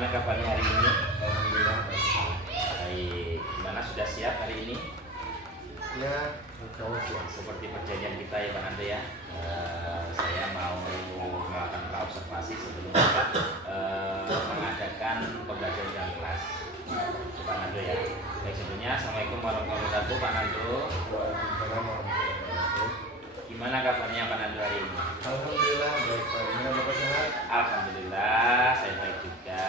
Gimana kabarnya hari ini? Alhamdulillah. Baik. Gimana, sudah siap hari ini? Ya, insya Allah siap. Seperti perjanjian kita ya Pak Nando ya. Saya mau melakukan observasi sebelum kita mengadakan pembelajaran dalam kelas. Pak Nando ya. Baik, sebelumnya Assalamualaikum warahmatullahi wabarakatuh Pak Nando. Waalaikumsalam warahmatullahi wabarakatuh. Gimana kabarnya Pak Nando hari ini? Alhamdulillah baik Pak. Gimana Bapak sehat? Alhamdulillah saya baik juga,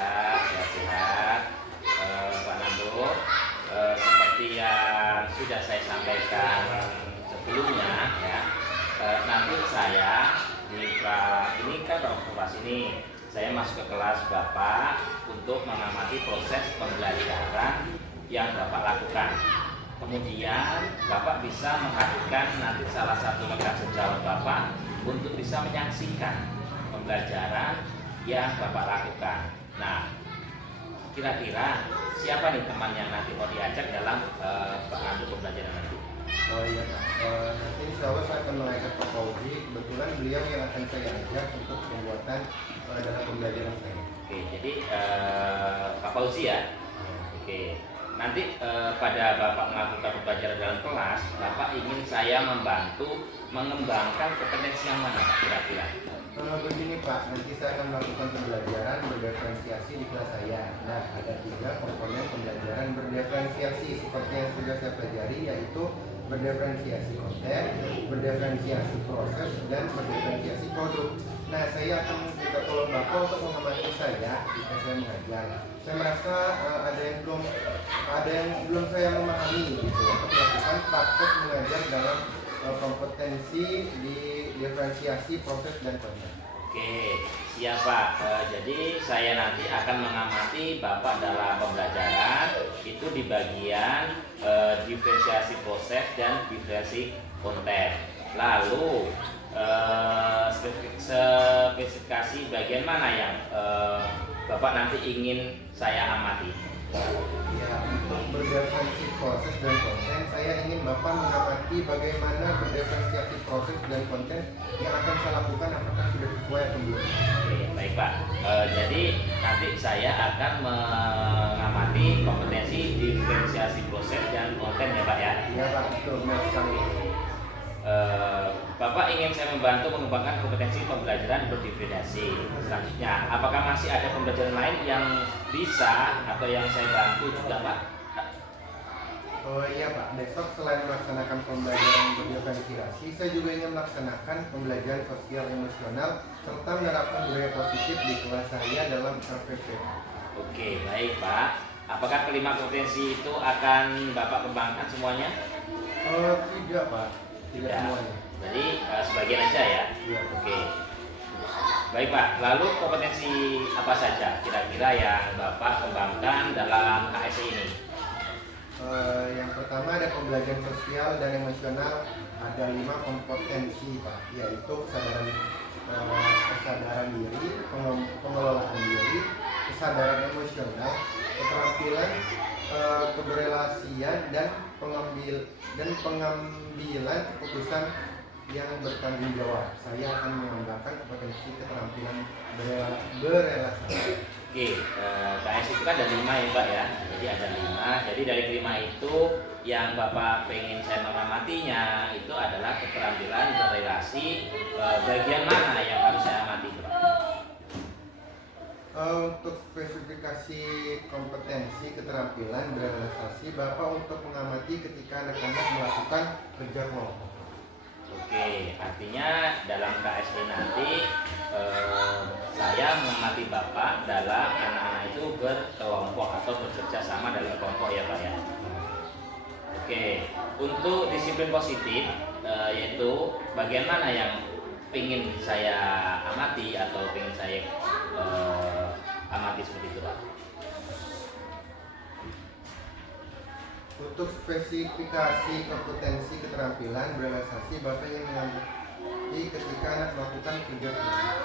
sehat-sehat. Pak Nando, seperti yang sudah saya sampaikan sebelumnya ya, nanti saya ini kan observasi ini, saya masuk ke kelas Bapak untuk mengamati proses pembelajaran yang Bapak lakukan. Kemudian Bapak bisa menghadirkan nanti salah satu rekan sejawat Bapak untuk bisa menyaksikan pembelajaran yang Bapak lakukan. Nah, kira-kira siapa nih teman yang nanti mau diajak dalam pengambil pembelajaran nanti? Oh iya Pak. Nanti insya Allah saya akan mengajak Pak Fauzi. Kebetulan beliau yang akan saya ajak untuk pembuatan dalam pembelajaran saya. Oke, jadi Pak Fauzi ya. Oke. Nanti pada Bapak melakukan pembelajaran dalam kelas, Bapak ingin saya membantu mengembangkan kompetensi yang mana Pak kira-kira? Begini Pak, nanti saya akan melakukan pembelajaran berdiferensiasi di kelas saya. Nah, ada 3 komponen pembelajaran berdiferensiasi seperti yang sudah saya pelajari, yaitu berdiferensiasi konten, berdiferensiasi proses, dan berdiferensiasi produk. Nah, saya akan minta tolong Bapak untuk mengamati saya jika saya mengajar. Saya merasa ada yang belum saya memahami gitu, untuk melakukan praktek mengajar dalam kompetensi di diferensiasi proses dan konten. Oke, siap Pak. Jadi saya nanti akan mengamati Bapak dalam pembelajaran itu di bagian diferensiasi proses dan diferensiasi konten. Lalu spesifikasi bagian mana yang Bapak nanti ingin saya amati? Ya, untuk berdiferensiasi proses dan konten, saya ingin Bapak mengamati bagaimana berdiferensiasi proses dan konten yang akan saya lakukan, apakah sudah sesuai atau belum. Oke, baik Pak. Jadi nanti saya akan mengamati kompetensi diferensiasi proses dan konten ya Pak ya. Ya Pak, betul, benar sekali. Bapak ingin saya membantu mengembangkan kompetensi pembelajaran berdiferensiasi. Selanjutnya, apakah masih ada pembelajaran lain yang bisa atau yang saya bantu juga Pak? Oh iya Pak, besok selain melaksanakan pembelajaran berdiferensiasi, saya juga ingin melaksanakan pembelajaran sosial emosional serta menerapkan budaya positif di kelas saya dalam RPP. Oke, baik Pak. Apakah kelima kompetensi itu akan Bapak kembangkan semuanya? Tidak Pak, tidak semuanya. Jadi sebagian aja ya? Iya. Oke. Baik Pak, lalu kompetensi apa saja kira-kira yang Bapak kembangkan dalam KSI ini? Yang pertama ada pembelajaran sosial dan emosional, ada 5 kompetensi Pak, yaitu kesadaran diri, pengelolaan diri, kesadaran emosional, keterampilan keberelasian, dan pengambilan keputusan yang bertanggung jawab. Saya akan mengembangkan kompetensi keterampilan berelasi. Oke, KS itu kan ada 5 ya Pak ya. Jadi ada 5. Jadi dari 5 itu yang Bapak pengen saya mengamatinya itu adalah keterampilan berrelasi. Bagian mana yang harus saya amati Pak? Untuk spesifikasi kompetensi keterampilan berrelasi, Bapak untuk mengamati ketika anak-anak melakukan kerja kelompok. Oke, artinya dalam KSD nanti saya mengamati Bapak dalam anak-anak itu berkelompok atau bekerja sama dalam kelompok ya Pak ya. Oke, untuk disiplin positif yaitu bagian mana yang ingin saya amati atau ingin saya amati seperti itu Pak? Untuk spesifikasi kompetensi keterampilan berrelasi, Bapak ingin mengamati ketika anak melakukan kerja kelompok.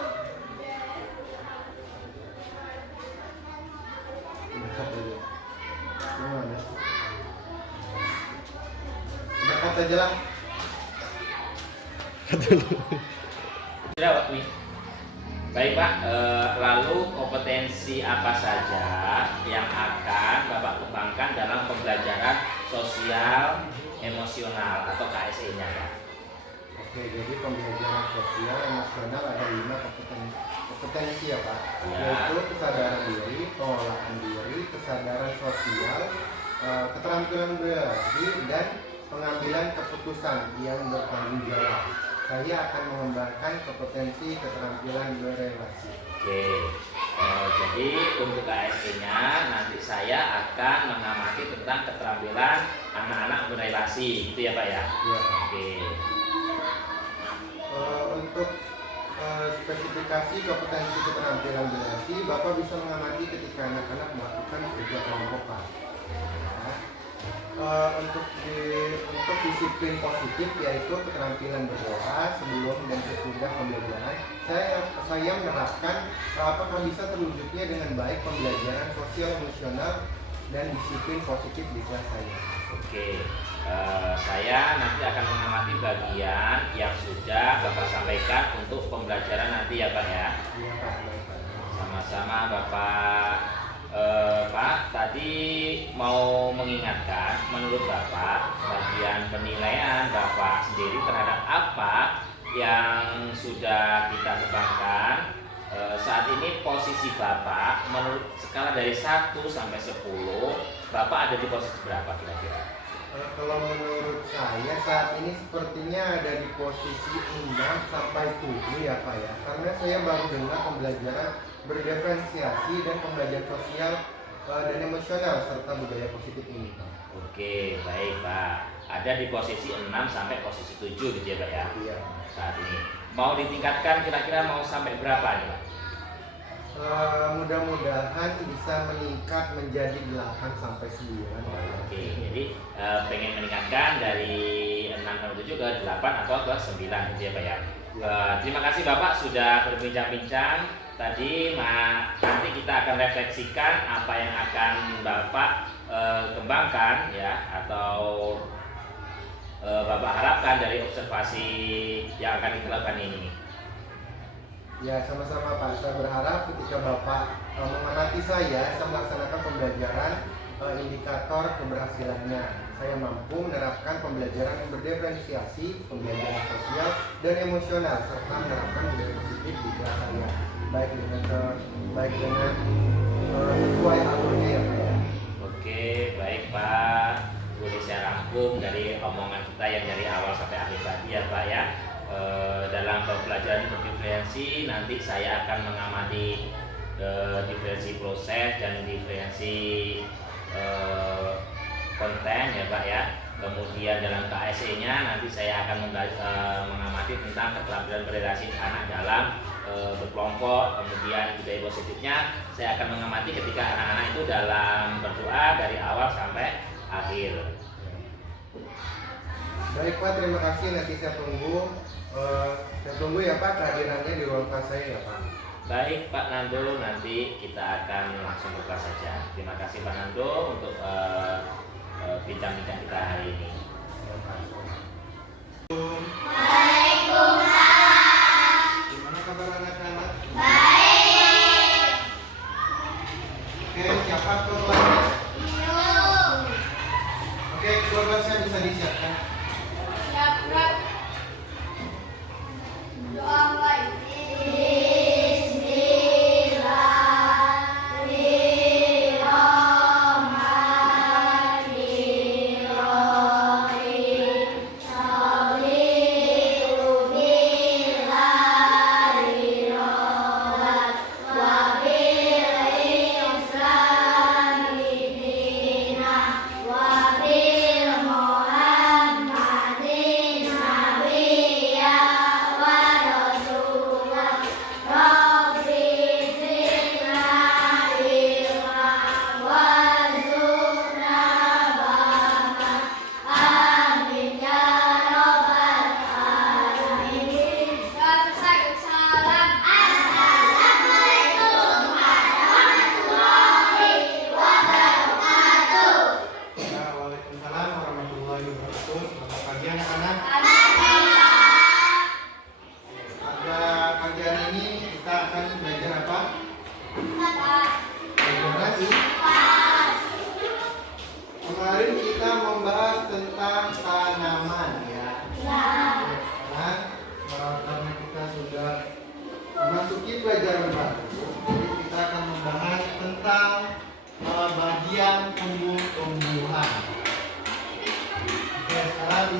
Gimana? Udah kata aja lah. Sudah Pak Mi. Baik Pak, lalu kompetensi apa saja yang akan Bapak kembangkan dalam pembelajaran sosial emosional atau KSE-nya Pak? Oke, jadi pembelajaran sosial emosional ada 5 kompetensi ya Pak, Ya. yaitu kesadaran diri, pengelolaan diri, kesadaran sosial, keterampilan berrelasi, dan pengambilan keputusan yang bertanggung jawab. Saya akan mengembangkan kompetensi keterampilan berrelasi. Oke, jadi untuk KSE-nya nanti saya akan mengamati tentang keterampilan anak-anak berrelasi, gitu ya Pak ya? Iya Pak. Oke. Untuk spesifikasi kompetensi keterampilan berrelasi, Bapak bisa mengamati ketika anak-anak melakukan kerja kelompok Pak. Untuk disiplin positif, yaitu keterampilan berdoa sebelum dan sesudah pembelajaran, saya menerapkan apakah bisa terwujudnya dengan baik pembelajaran sosial emosional dan disiplin positif di kelas saya. Oke, saya nanti akan mengamati bagian yang sudah Bapak sampaikan untuk pembelajaran nanti ya Pak ya. Iya Pak, baik Pak. Sama-sama Bapak. Pak, tadi mau mengingatkan, menurut Bapak, bagian penilaian Bapak sendiri terhadap apa yang sudah kita kembangkan, saat ini posisi Bapak menurut skala dari 1 sampai 10, Bapak ada di posisi berapa kira-kira? Kalau menurut saya saat ini sepertinya ada di posisi 6 sampai 7 ya Pak ya, karena saya baru dengar pembelajaran berdiferensiasi dan pembelajaran sosial dan emosional serta budaya positif ini Pak. Oke, baik Pak. Ada di posisi 6 sampai posisi 7 gitu ya Pak ya? Iya. Saat ini. Mau ditingkatkan kira-kira mau sampai berapa nih Pak? Mudah-mudahan bisa meningkat menjadi 8 sampai 9. Oke, jadi pengen meningkatkan dari 6 sampai 7 ke 8 atau ke 9 gitu ya Pak ya? Terima kasih Bapak sudah berbincang-bincang. Tadi nanti kita akan refleksikan apa yang akan Bapak kembangkan ya, atau Bapak harapkan dari observasi yang akan kita lakukan ini. Ya, sama-sama Pak. Saya berharap ketika Bapak mengamati saya melaksanakan pembelajaran indikator keberhasilannya. Saya mampu menerapkan pembelajaran yang berdiferensiasi, pembelajaran sosial dan emosional, serta menerapkan budaya positif di kelas saya. Baik dengan sesuai alurnya ya Pak ya. Oke, baik Pak. Boleh saya rangkum dari omongan kita yang dari awal sampai akhir tadi ya Pak ya. Dalam pembelajaran berdiferensi nanti saya akan mengamati diferensi proses dan diferensi konten ya Pak ya. Kemudian dalam KSE-nya nanti saya akan mengamati tentang keterampilan berrelasi anak dalam berkelompok. Kemudian budaya positifnya saya akan mengamati ketika anak-anak itu dalam berdoa dari awal sampai akhir. Baik Pak, terima kasih. Nanti saya tunggu ya Pak kehadirannya di ruang kelas saya ya Pak. Baik Pak Nando, nanti kita akan langsung buka saja. Terima kasih Pak Nando untuk bincang-bincang kita hari ini. Ya, Pak. Gimana kabar anak-anak? Baik. Oke, siapa keluarga? Oke, keluarga saya bisa disiapkan. Doa mulai.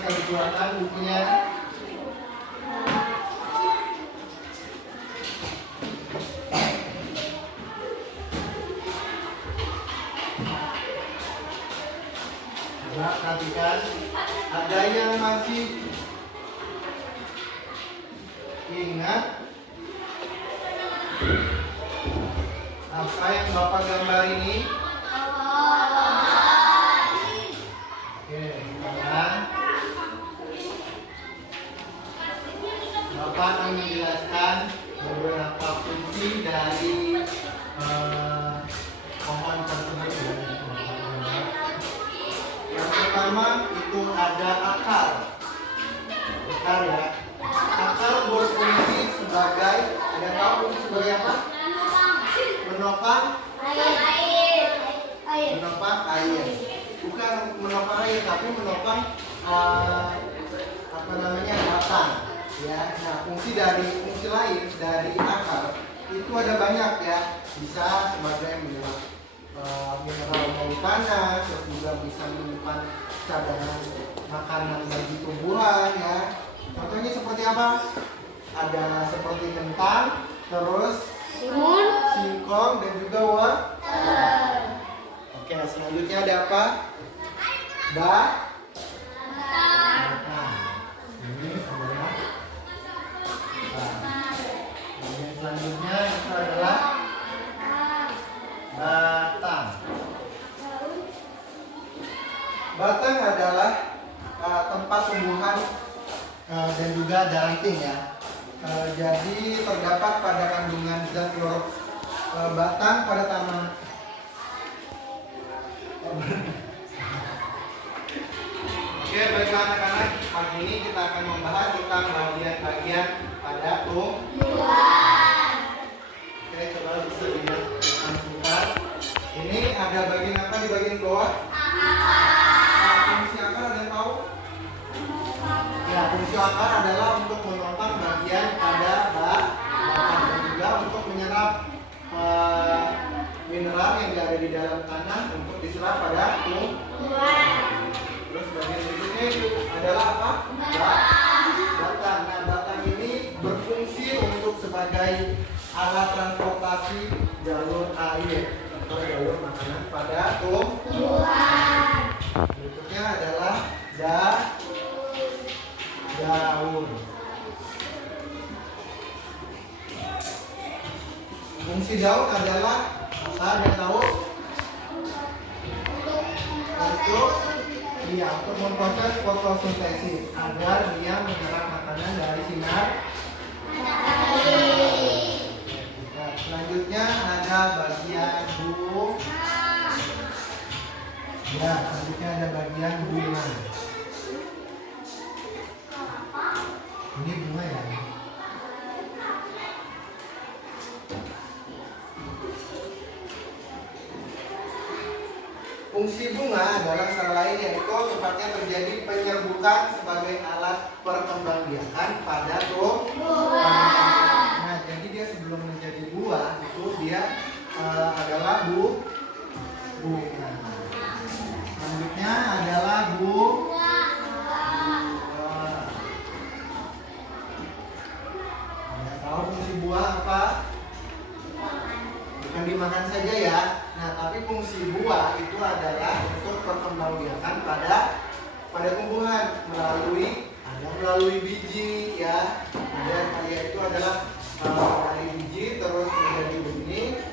bisa dikeluarkan bukunya. Coba perhatikan, ada yang masih ingat apa yang Bapak gambar ini? Oke, sekarang Bapak akan menjelaskan beberapa fungsi dari pohon tersebut. Yang pertama itu ada akar. Akar ya. Akar berfungsi sebagai, ada tahu fungsi sebagai apa? Menopang menopang air. Bukan menopang air, tapi menopang apa namanya, batang. Ya, nah fungsi lain dari akar itu ada banyak ya. Bisa sebagai mineral bawah tanah, terus juga bisa menyimpan cadangan makanan bagi tumbuhan ya. Contohnya seperti apa? Ada seperti kentang, terus singkong dan juga wortel. Oke, selanjutnya ada apa? Batang. Ini adalah yang selanjutnya itu adalah batang. Batang adalah tempat tumbuhan dan juga ranting ya. Jadi terdapat pada kandungan zat batang pada taman. Oke, baiklah anak-anak, pagi ini kita akan membahas tentang bagian-bagian pada tumbuhan. Oke, coba bisa dilihat sebentar. Ini ada bagian apa di bagian bawah? Fungsi akar ada yang tahu? Ya, fungsi akar adalah untuk menopang bagian pada batang dan juga untuk menyerap mineral yang ada di dalam tanah untuk diserap pada tumbuhan. Terus bagian berikutnya itu adalah apa? Batang. Nah, batang ini berfungsi untuk sebagai alat transportasi jalur air atau jalur makanan pada tumbuhan. Berikutnya adalah daun. Fungsi daun adalah apa? Ada tahu? Untuk memproses fotosintesis agar dia menyerap makanan dari sinar matahari. Nah, selanjutnya ada bagian bunga. Ya, selanjutnya ada bagian bunga. Ini bunga ya. Fungsi bunga adalah salah lain yaitu tempatnya terjadi penyerbukan sebagai alat perkembangbiakan pada tumbuhan. Nah, jadi dia sebelum menjadi buah itu dia adalah bunga. Selanjutnya adalah bunga. Tahu fungsi buah apa? Bukan dimakan saja ya. Nah, tapi fungsi buah itu adalah untuk perkembangbiakan pada tumbuhan melalui biji ya. Kemudian itu adalah dari biji terus menjadi benih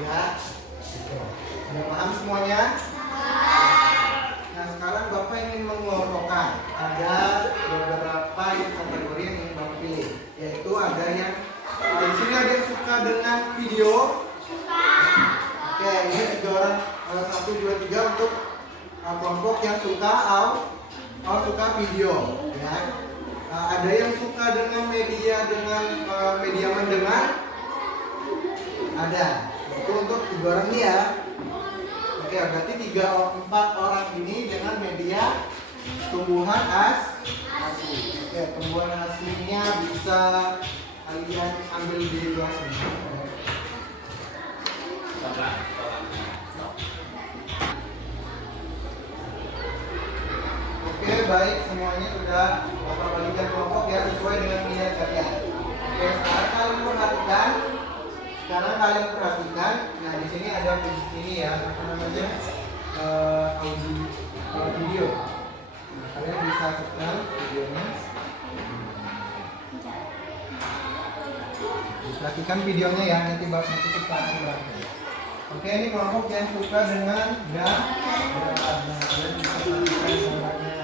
ya. Sudah paham semuanya? Nah, sekarang Bapak ingin mengelompokkan. Ada beberapa kategori yang ingin Bapak pilih, yaitu ada yang di sini ada yang suka dengan video. Oke, ini 3 orang, 1, 2, 3 untuk kelompok yang suka suka video ya. Ada yang suka dengan media mendengar. Ada. Itu untuk 3 orang ini ya. Oke, berarti 4 orang ini dengan media tumbuhan asli. Oke, tumbuhan aslinya bisa kalian ambil di luar sini. Oke, baik, semuanya sudah Bapak bagikan kelompok ya sesuai dengan minat kalian. Oke, sekarang kalian perhatikan. Nah, di sini ada ini ya, apa namanya? Video. Nah, kalian bisa setel videonya. Perhatikan videonya ya, nanti kita akan bahas. Oke, ini kelompok yang suka dengan dan beratnya. Kalian bisa perhatikan gambarnya.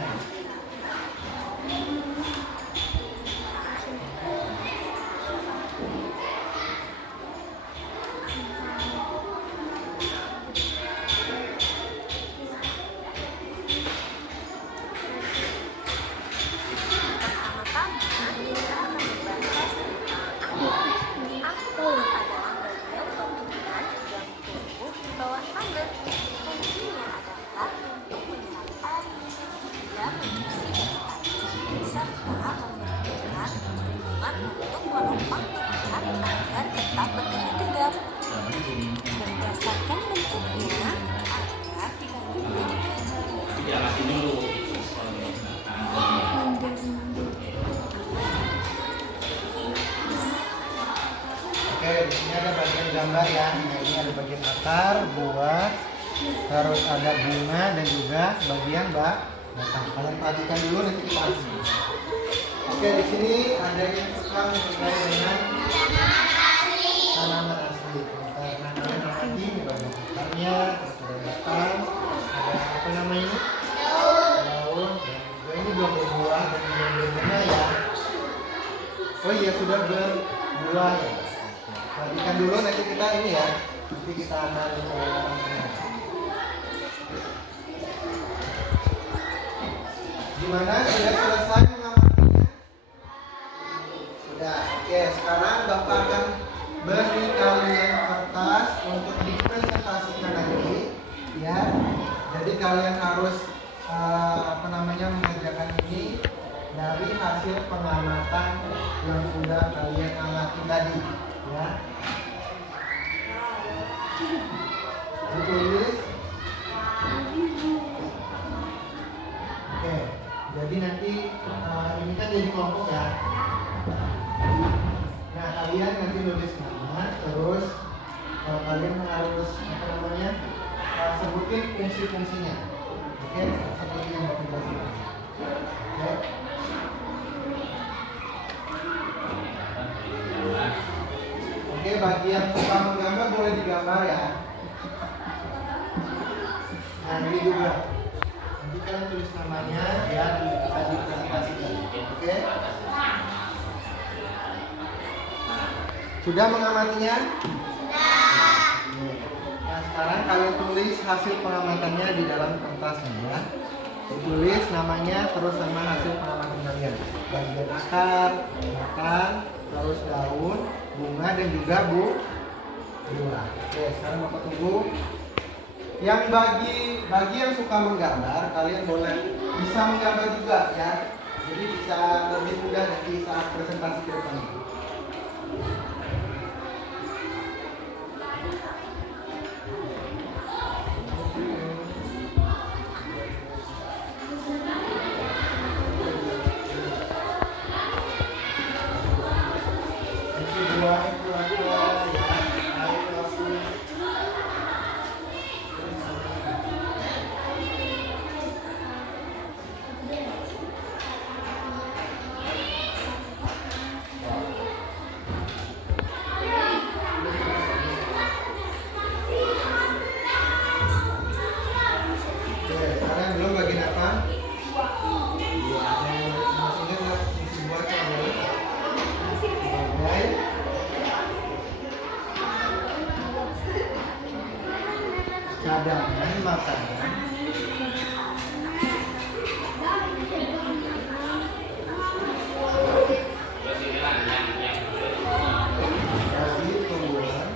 Berdasarkan bentuknya agar Tidak mati dulu. Oke, di sini ada bagian gambar ya. Nah, ini ada bagian akar, buah, terus ada bunga dan juga bagian batang. Kalian perhatikan dulu nanti kita bahas. Oke, di sini ada yang suka memulai dengan tanaman asli. Tanaman lagi, ini bagian akarnya, terus ada batang, ada apa namanya? Daun, dan juga ini belum berbuah dan belum berbunga ya. Oh iya, sudah berbuah ya. Perhatikan dulu nanti kita ini ya. Nanti kita akan gimana? Sudah selesai mengamatinya? Sudah. Oke, sekarang Bapak akan beri kalian kertas untuk dipresentasikan nanti ya. Jadi kalian harus mengerjakan ini dari hasil pengamatan yang sudah kalian amati tadi ya. Ditulis. Oke, jadi nanti ini kan jadi kelompok ya. Nah, kalian nanti nulis nama, terus kalian harus sebutin fungsi-fungsinya. Oke, seperti yang Bapak jelaskan. Oke. Oke, bagi yang suka menggambar boleh digambar ya. Nah, ini juga. Nanti kalian tulis namanya ya, kita dipresentasikan. Oke. Sudah mengamatinya? Sudah. Nah, sekarang kalian tulis hasil pengamatannya di dalam kertasnya ya. Ditulis namanya terus sama hasil pengamatan kalian. Bagian akar, batang, terus daun, bunga dan juga buah. Oke, sekarang Bapak tunggu. Yang bagi yang suka menggambar, kalian bisa menggambar juga ya. Jadi bisa lebih mudah nanti saat presentasi ke depan. Cadangan makanan dari tumbuhan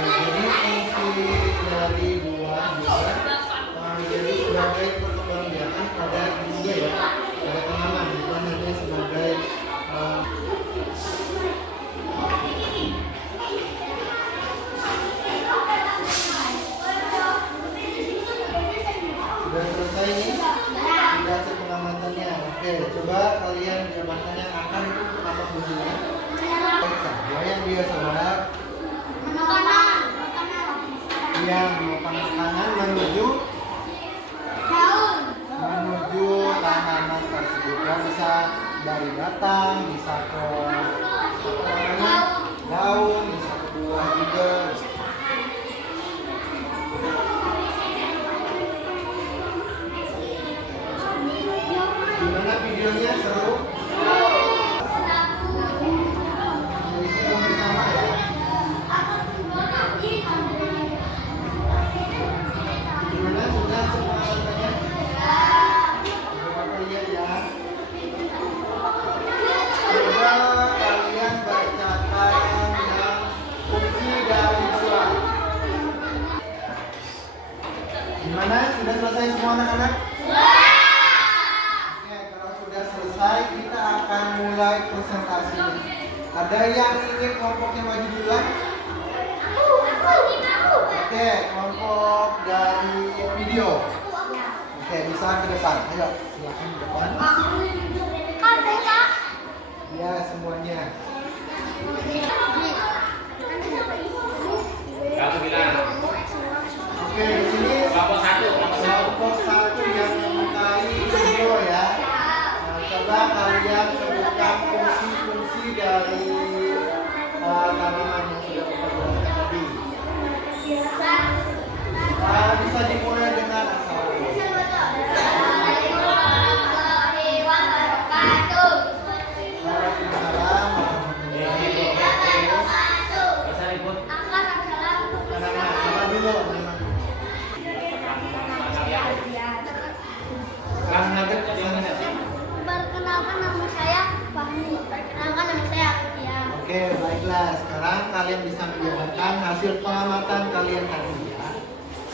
jadi fungsi dari buah juga jadi sebagai perkembangan biakan pada juga ya. Oke, coba kalian jabarkan yang akan itu untuk apa fungsinya? Saja yang dia saudara yang menumpang makanan menuju tanaman tersebut. Ya, bisa dari batang, bisa ke apa namanya, daun, bisa ke buah juga. Gimana videonya, seru? Jadi sama ya. Gimana, sudah semua contohnya? Coba lihat ya. Coba kalian bacakan yang fungsi dari buah. Gimana? Sudah selesai semua anak-anak? Oke, kalau sudah selesai kita akan mulai presentasi. Ada yang ingin kelompoknya maju duluan? Oke, kelompok dari video. Oke, bisa ke depan. Ayo, silakan ke depan. Ya, semuanya. Kamu bilang Oke, di sini kelompok satu yang menyukai video ya. Nah, coba kalian sebutkan fungsi-fungsi dari tanaman yang sudah kita jelaskan tadi. Bisa dimulai dengan asal. Waalaikumsalam. bisa ribut. Nama dulu. Perkenalkan nama saya Fahmi. Perkenalkan nama saya Akia. Oke, baiklah. Sekarang kalian bisa menjabarkan hasil pengamatan kalian tadi ya.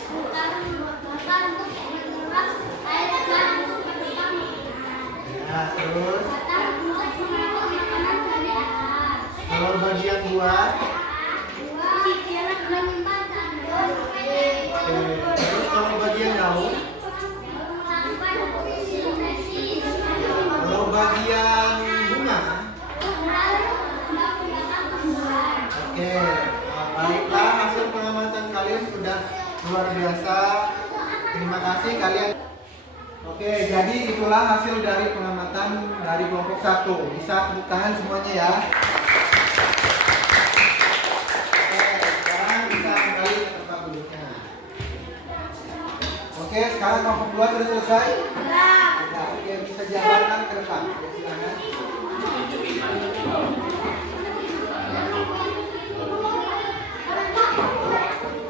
Bukan untuk menguras air dan mengeluarkan makanan. Ya, terus Batang untuk mengolah makanan dari atas. kalau bagian buah, Dua, jalan menyimpan tanaman. terus kalau bagian daun, Sampai fotosintesis. kalau bagian bunga. Oke, baiklah hasil pengamatan kalian sudah luar biasa. Terima kasih kalian. Oke, jadi itulah hasil dari pengamatan dari kelompok 1. Bisa tepuk tangan semuanya ya. Oke, sekarang bisa kembali ke tempat duduknya. Oke, sekarang kelompok 2 sudah selesai? Sudah. Oke, bisa jalankan ke depan. Oke, silakan.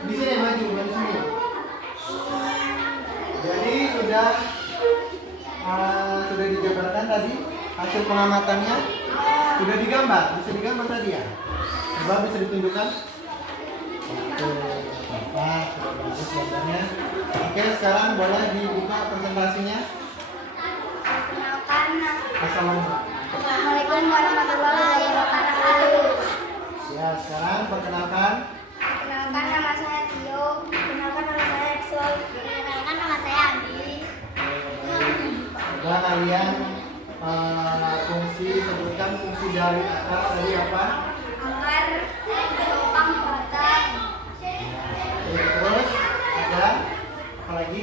Bisa ya maju sini. Jadi sudah dijabarkan tadi hasil pengamatannya, sudah digambar, bisa digambar tadi ya. Coba bisa ditunjukkan. Oke, Bapak sudah bagus gambarnya. Oke, sekarang boleh dibuka presentasinya. Assalamualaikum warahmatullahi wabarakatuh. Ya, sekarang perkenalkan. Perkenalkan nama saya Tio. Perkenalkan nama saya Exol. Perkenalkan nama saya Andi. Coba kalian sebutkan fungsi dari atas tadi apa? Akar, topang, batang. Terus ada apa lagi?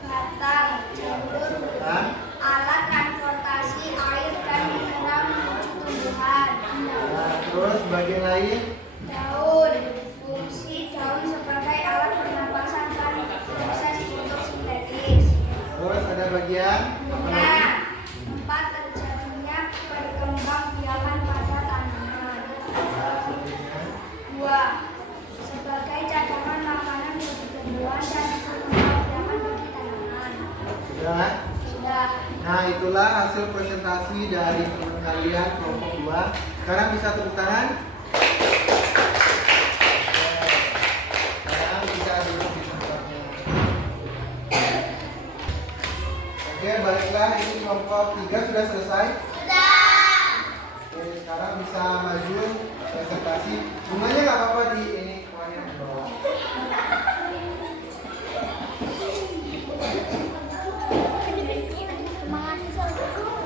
Batang, Dan alat transportasi air dan mineral menuju tumbuhan. terus bagian lain. Daun, fungsi daun sebagai alat pernapasan dan proses fotosintesis. Terus ada bagian apa lagi? Nah, tempat terjadinya perkembangbiakan pada tanaman. Dua, sebagai cadangan makanan bagi tumbuhan dan perkembangbiakan bagi tanaman. Sudah. Sudah. Nah, itulah hasil presentasi dari teman kalian kelompok 2. Sekarang bisa tepuk tangan. Sekarang bisa duduk di tempatnya. Oke, baiklah, ini kelompok 3 sudah selesai. Sudah. Oke, sekarang bisa maju presentasi. Bunganya nggak apa-apa di ini pokoknya di bawah. Semangat.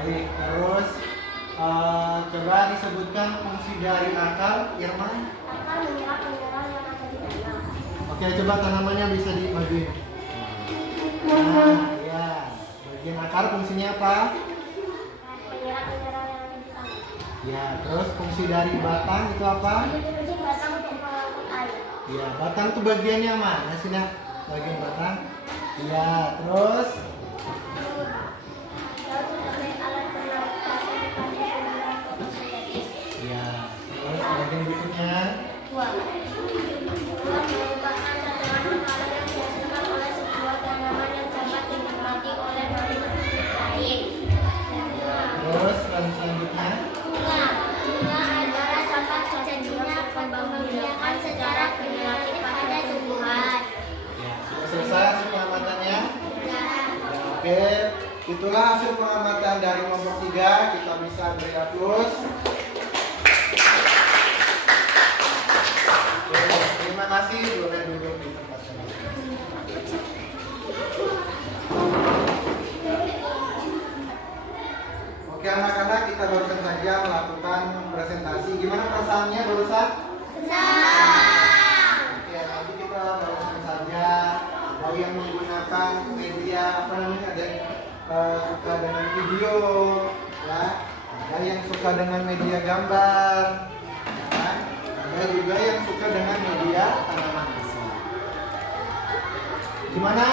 Baik, terus coba disebutkan fungsi dari akar, Irman. Akar menyerap mineral yang ada di tanah. Oke, coba tanamannya bisa dimajuin. Nah, ya. Bagian akar fungsinya apa? Menyerap mineral yang ada di tanah. Ya, terus fungsi dari batang itu apa? Fungsi batang untuk mengangkut air. Ya, batang itu bagiannya mana sih, Nak? Bagian batang. Ya, terus Daun sebagai alat pernapasan pada tumbuhan fotosintesis. ya, terus bagian berikutnya. Buah. Buah merupakan cadangan makanan yang dihasilkan oleh sebuah tanaman yang dapat dinikmati oleh makhluk lain. Terus selanjutnya. Bunga. Bunga adalah contoh terjadinya pembangkang secara generatif pada tumbuhan. Ya, sudah selesai hasil pengamatannya. Oke, itulah hasil pengamatan dari nomor 3. Kita bisa beri aplaus. Oke, terima kasih. Boleh duduk di tempat semula. Oke anak-anak, kita barusan saja melakukan presentasi. Gimana perasaannya barusan? Oke, nanti kita barusan saja ada yang menggunakan media apa namanya, ada yang suka dengan video, ya, ada yang suka dengan media gambar, ya, ada juga yang suka dengan media tanaman besi. Gimana?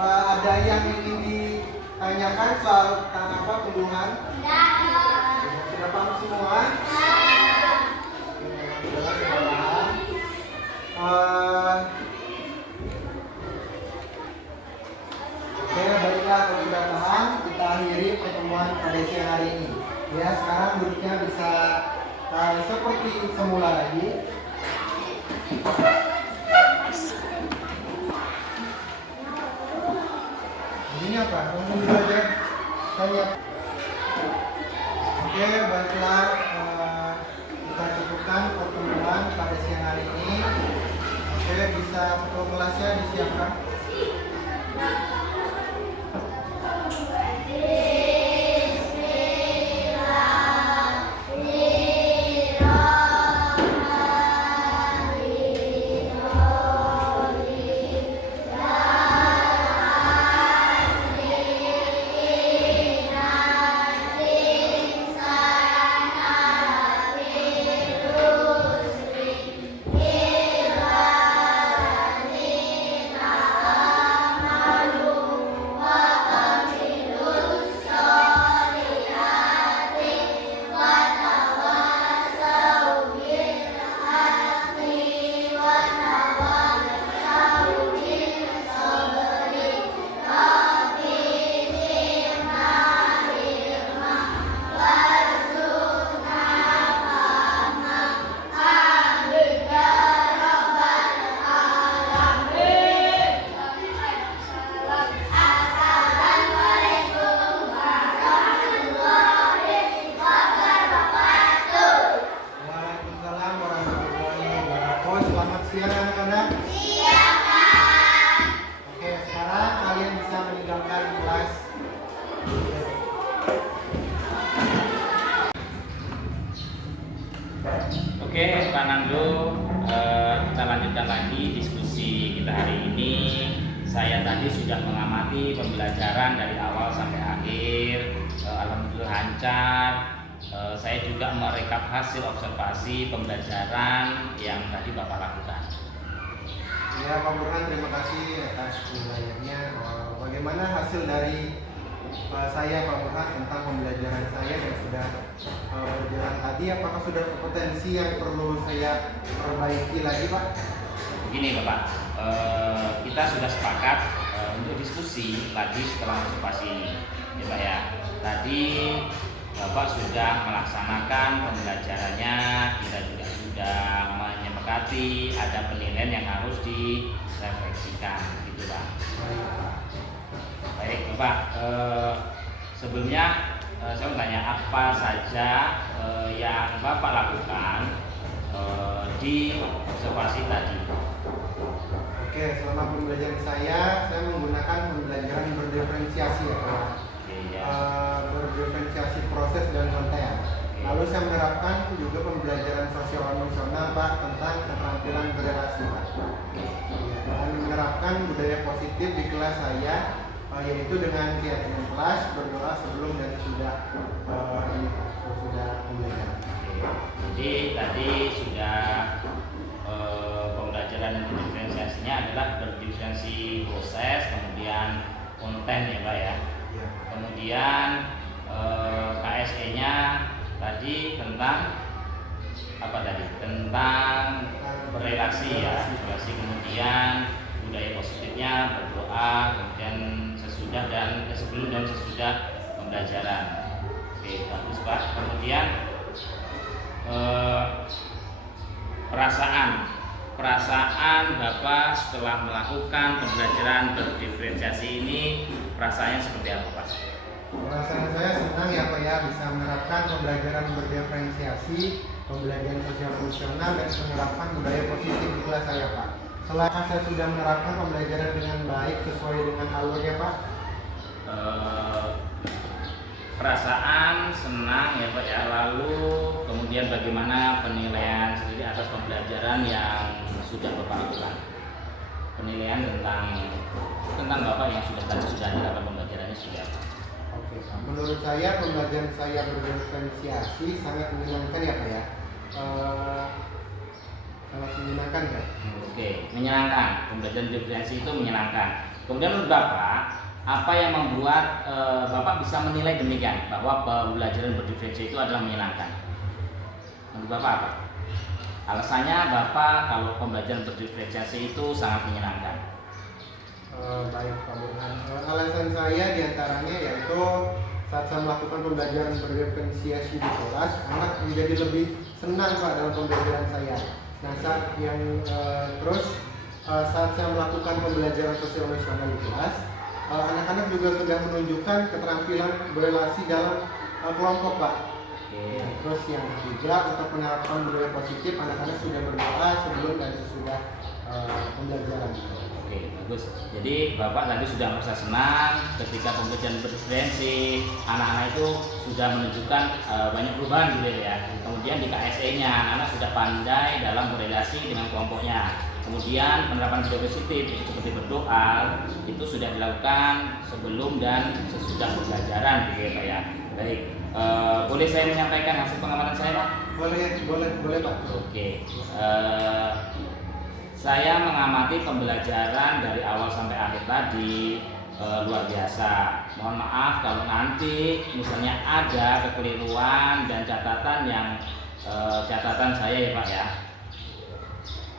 Ada yang ingin ditanyakan soal apa tumbuhan? Sudah paham semua? Sudah paham. Oke, baiklah, kalau sudah paham, kita akhiri pertemuan pada siang hari ini. Ya, sekarang duduknya bisa seperti semula lagi. Ini apa? Kamu belajar tanya. Oke, baiklah, kita cukupkan pertemuan pada siang hari ini. Oke, bisa foto kelasnya disiapkan. Waalaikumsalam warahmatullahi wabarakatuh. Selamat siang anak-anak. Oke, sekarang kalian bisa meninggalkan kelas. Oke, Pak Nando, kita lanjutkan lagi diskusi kita hari ini. Saya tadi sudah mengamati pembelajaran dari awal sampai akhir. Alhamdulillah lancar. Saya juga merekap hasil observasi pembelajaran yang tadi Bapak lakukan. Ya, Pak Burhan, terima kasih atas penilaiannya. Bagaimana hasil dari saya, Pak Burhan, tentang pembelajaran saya yang sudah berjalan tadi? Apakah sudah ada potensi yang perlu saya perbaiki lagi, Pak? Begini Bapak, kita sudah sepakat untuk diskusi lagi setelah observasi ini, ya Pak ya. Tadi Bapak sudah melaksanakan pembelajarannya, kita juga sudah menyepakati ada penilaian yang harus direfleksikan, gitu Pak. Baik Bapak, sebelumnya saya mau tanya apa saja yang Bapak lakukan di observasi tadi. Oke, selama pembelajaran saya menggunakan pembelajaran berdiferensiasi ya, Pak. Oke, ya. berdiferensiasi proses dan konten. Lalu saya menerapkan juga pembelajaran sosial emosional Pak tentang keterampilan berrelasi Pak. Dan menerapkan budaya positif di kelas saya, yaitu dengan keyakinan kelas, berdoa sebelum dan sesudah pembelajaran. Jadi tadi sudah pembelajaran diferensiasinya adalah berdiferensiasi proses, kemudian konten ya Pak ya. Kemudian KSE-nya tadi tentang apa tadi? Tentang berrelasi ya, berrelasi, kemudian budaya positifnya berdoa, kemudian sesudah dan sebelum dan sesudah pembelajaran. Oke, bagus Pak. Kemudian perasaan Bapak setelah melakukan pembelajaran berdiferensiasi ini, perasaannya seperti apa Pak? Perasaan saya senang ya Pak ya, bisa menerapkan pembelajaran berdiferensiasi, pembelajaran sosial emosional, dan penerapan budaya positif di kelas saya Pak. Setelah saya sudah menerapkan pembelajaran dengan baik sesuai dengan alurnya Pak, perasaan senang ya Pak ya. Lalu kemudian bagaimana penilaian sendiri atas pembelajaran yang sudah Bapak lakukan? Penilaian tentang Bapak yang sudah dilakukan pembelajarannya sudah apa? Oke Pak. Menurut saya pembelajaran saya berdiferensiasi sangat menyenangkan ya Pak ya. Sangat menyenangkan ya. Oke, menyenangkan. Pembelajaran diferensiasi itu menyenangkan. Kemudian menurut Bapak, apa yang membuat Bapak bisa menilai demikian bahwa pembelajaran berdiferensiasi itu adalah menyenangkan? Menurut Bapak apa? Alasannya Bapak kalau pembelajaran berdiferensiasi itu sangat menyenangkan. Baik Pak Burhan. Alasan saya diantaranya yaitu saat saya melakukan pembelajaran berdiferensiasi di kelas, anak menjadi lebih senang Pak dalam pembelajaran saya. Nah saat saya melakukan pembelajaran sosial emosional di kelas, anak-anak juga sudah menunjukkan keterampilan berrelasi dalam kelompok Pak. Oke. Terus yang ketiga, untuk menerapkan budaya positif, anak-anak sudah berdoa sebelum dan sesudah pembelajaran. Oke, bagus. Jadi Bapak tadi sudah merasa senang ketika pembelajaran berdiferensi, anak-anak itu sudah menunjukkan banyak perubahan gitu ya. Kemudian di KSE-nya anak-anak sudah pandai dalam berrelasi dengan kelompoknya. Kemudian penerapan budaya positif seperti berdoa itu sudah dilakukan sebelum dan sesudah pembelajaran gitu ya Pak ya. Baik, boleh saya menyampaikan hasil pengamatan saya Pak? Boleh Pak. Oke. Saya mengamati pembelajaran dari awal sampai akhir tadi luar biasa. Mohon maaf kalau nanti misalnya ada kekeliruan dan catatan saya ya Pak ya.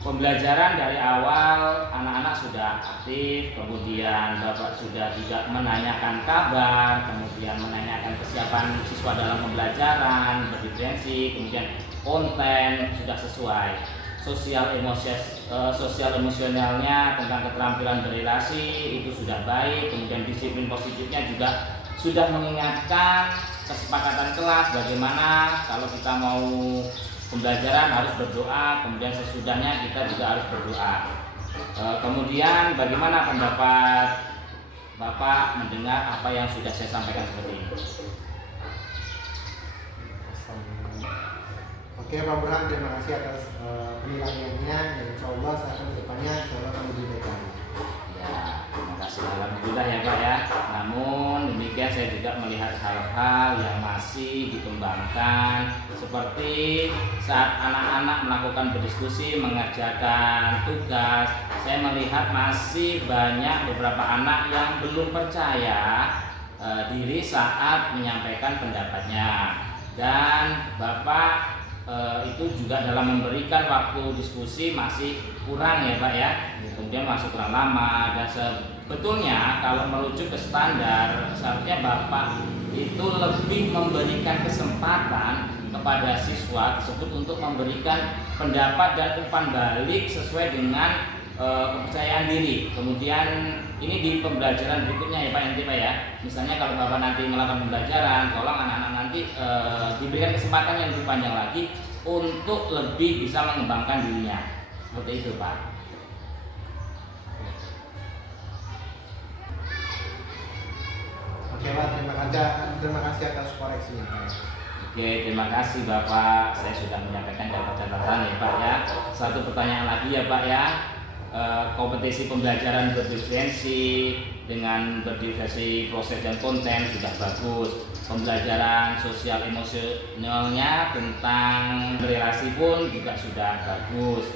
Pembelajaran dari awal anak-anak sudah aktif, kemudian Bapak sudah juga menanyakan kabar, kemudian menanyakan kesiapan siswa dalam pembelajaran, berdiferensi, kemudian konten sudah sesuai. Sosial emosionalnya tentang keterampilan berrelasi itu sudah baik, kemudian disiplin positifnya juga sudah mengingatkan kesepakatan kelas bagaimana kalau kita mau pembelajaran harus berdoa, kemudian sesudahnya kita juga harus berdoa. Kemudian bagaimana pendapat Bapak mendengar apa yang sudah saya sampaikan seperti ini? Oke Pak Burhan, terima kasih atas penilaiannya, dan insya Allah saya akan kedepannya akan lebih baik lagi. Ya, terima kasih. Alhamdulillah ya Pak ya. Namun demikian saya juga melihat hal-hal yang masih dikembangkan, seperti saat anak-anak melakukan berdiskusi, mengerjakan tugas, saya melihat masih banyak beberapa anak yang belum percaya diri saat menyampaikan pendapatnya. Dan Bapak itu juga dalam memberikan waktu diskusi masih kurang ya Pak ya, kemudian masih kurang lama. Dan sebetulnya kalau merujuk ke standar, seharusnya Bapak itu lebih memberikan kesempatan kepada siswa tersebut untuk memberikan pendapat dan umpan balik sesuai dengan kepercayaan diri. Kemudian ini di pembelajaran berikutnya ya Pak, nanti Pak ya, misalnya kalau Bapak nanti melakukan pembelajaran, tolong anak-anak nanti diberikan kesempatan yang lebih panjang lagi untuk lebih bisa mengembangkan dirinya, seperti itu Pak. Oke Oke Pak, terima kasih atas koreksinya Pak. Oke, terima kasih Bapak. Saya sudah menyampaikan catatan ya Pak ya. Satu pertanyaan lagi ya Pak ya. Kompetisi pembelajaran berdiferensi dengan berdiversi proses dan konten sudah bagus. Pembelajaran sosial emosionalnya tentang relasi pun juga sudah bagus.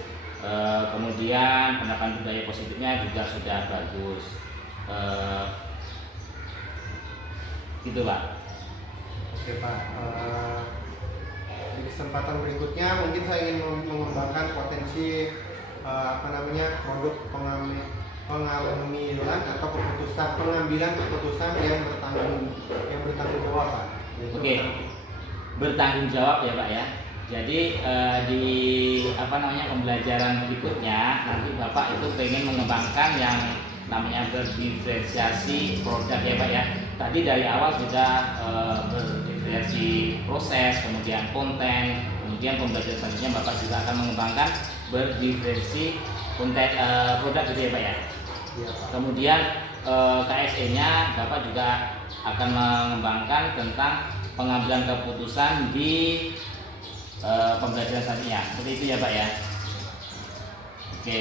Kemudian penerapan budaya positifnya juga sudah bagus. Gitu Pak. Oke Pak, di kesempatan berikutnya mungkin saya ingin mengembangkan potensi produk pengambilan atau pengambilan keputusan yang bertanggung jawab Pak. Oke, bertanggung jawab ya Pak ya. Jadi di pembelajaran berikutnya nanti Bapak itu pengen mengembangkan yang namanya berdiferensiasi produk ya Pak ya. Tadi dari awal sudah berdiferensiasi proses, kemudian konten, kemudian pembelajaran selanjutnya Bapak juga akan mengembangkan berdiferensi konten produk gitu ya Pak ya. Iya, Pak. Kemudian KSE-nya Bapak juga akan mengembangkan tentang pengambilan keputusan di pembelajaran selanjutnya. Seperti itu ya Pak ya. Oke,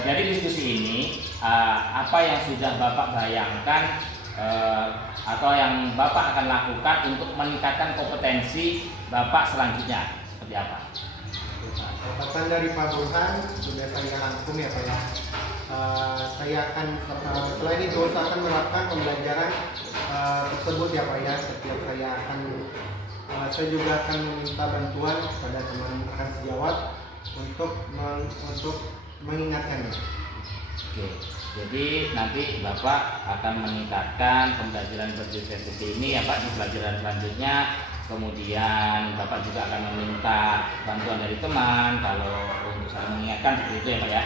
dari diskusi ini apa yang sudah Bapak bayangkan atau yang Bapak akan lakukan untuk meningkatkan kompetensi Bapak selanjutnya seperti apa? Catatan dari Pak Burhan sudah saya rangkum ya Pak ya. Saya akan selain itu saya akan menerapkan pembelajaran tersebut ya Pak ya. Setiap saya juga akan meminta bantuan kepada teman rekan sejawat untuk mengingatkannya. Oke, jadi nanti Bapak akan meningkatkan pembelajaran berdiferensiasi ini ya Pak di pelajaran selanjutnya. Kemudian Bapak juga akan meminta bantuan dari teman kalau untuk saling mengingatkan seperti itu ya Pak ya.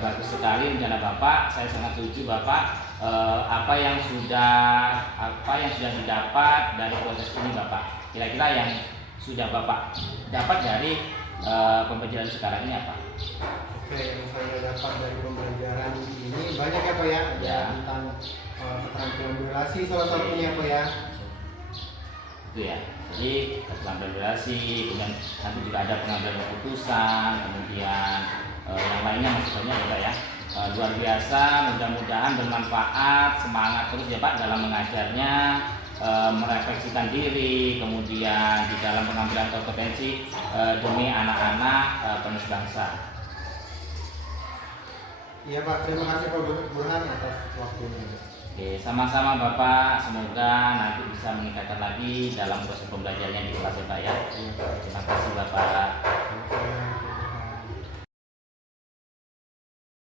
Bagus sekali rencana Bapak. Saya sangat setuju Bapak. Apa yang sudah didapat dari proses ini Bapak. Kira-kira yang sudah Bapak dapat dari pembelajaran sekarang ini apa? Oke, yang saya dapat dari pembelajaran ini banyak ya Pak ya. Ada tentang keterampilan berrelasi salah satunya Pak ya. Itu ya. Jadi keterampilan berrelasi, kemudian nanti juga ada pengambilan keputusan, kemudian yang lainnya masih banyak ya Pak ya. Luar biasa, mudah-mudahan bermanfaat, semangat terus ya Pak dalam mengajarnya, merefleksikan diri, kemudian di dalam pengambilan kompetensi demi anak-anak penerus bangsa. Iya Pak, terima kasih Pak Burhan atas waktunya. Oke, sama-sama Bapak, semoga nanti bisa meningkatkan lagi dalam proses pembelajarannya di kelas ya Pak ya. Terima kasih Bapak.